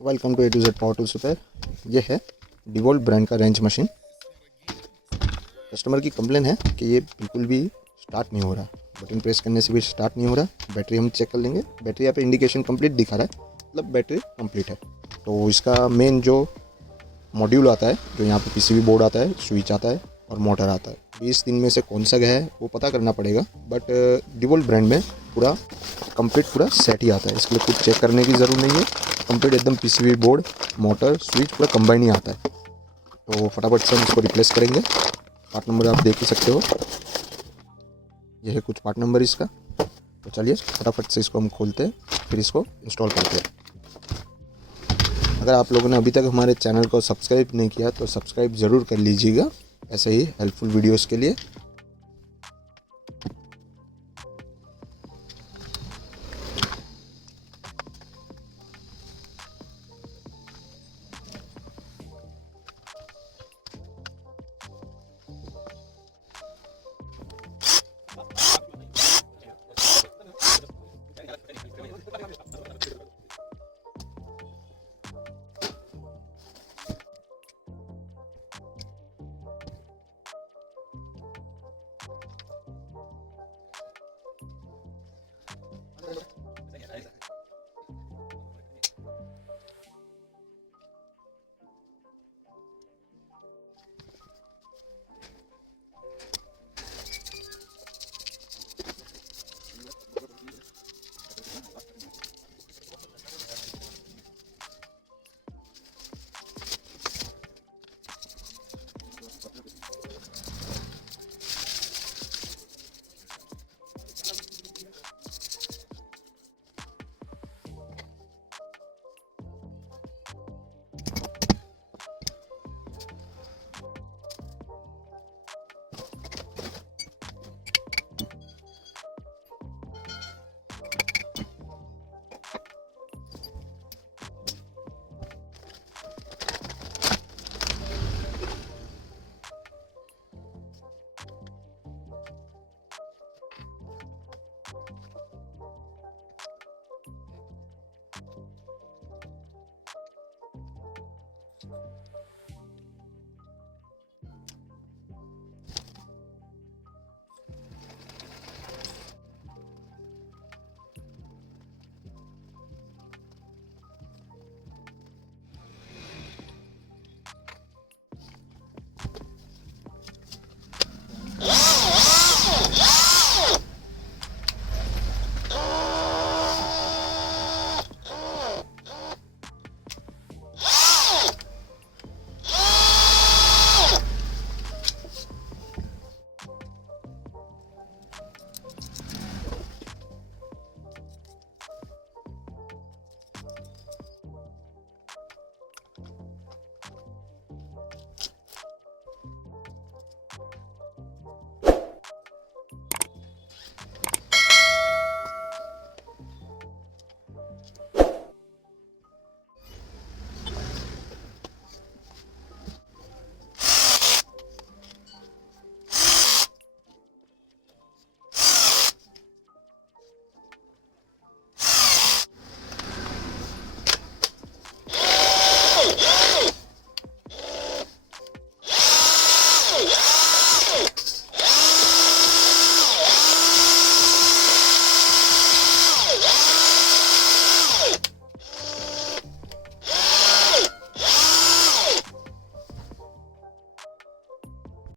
Welcome to A to Z power tools repair. ये है DeWalt brand का wrench machine. Customer की complain है कि ये बिल्कुल भी स्टार्ट नहीं हो रहा, बटन प्रेस करने से भी स्टार्ट नहीं हो रहा। बैटरी हम चेक कर लेंगे, बैटरी यहाँ पे इंडिकेशन कंप्लीट दिखा रहा है, मतलब बैटरी कंप्लीट है। तो इसका मेन जो मॉड्यूल आता है, जो यहाँ पे PCB बोर्ड आता है, स्विच आता है और मोटर आता है, 20 दिन में से कौन सा गया है वो पता करना पड़ेगा। बट DeWalt ब्रांड में पूरा कंप्लीट पूरा सेट ही आता है, इसके लिए कुछ चेक करने की ज़रूरत नहीं है। कंप्लीट एकदम PCB बोर्ड, मोटर, स्विच पूरा कंबाइन ही आता है। तो फटाफट से हम इसको रिप्लेस करेंगे। पार्ट नंबर आप देख ही सकते हो, यह है कुछ पार्ट नंबर इसका। तो चलिए फटाफट से इसको हम खोलते हैं, फिर इसको इंस्टॉल करते हैं। अगर आप लोगों ने अभी तक हमारे चैनल को सब्सक्राइब नहीं किया तो सब्सक्राइब ज़रूर कर लीजिएगा, ऐसे ही हेल्पफुल वीडियोस के लिए।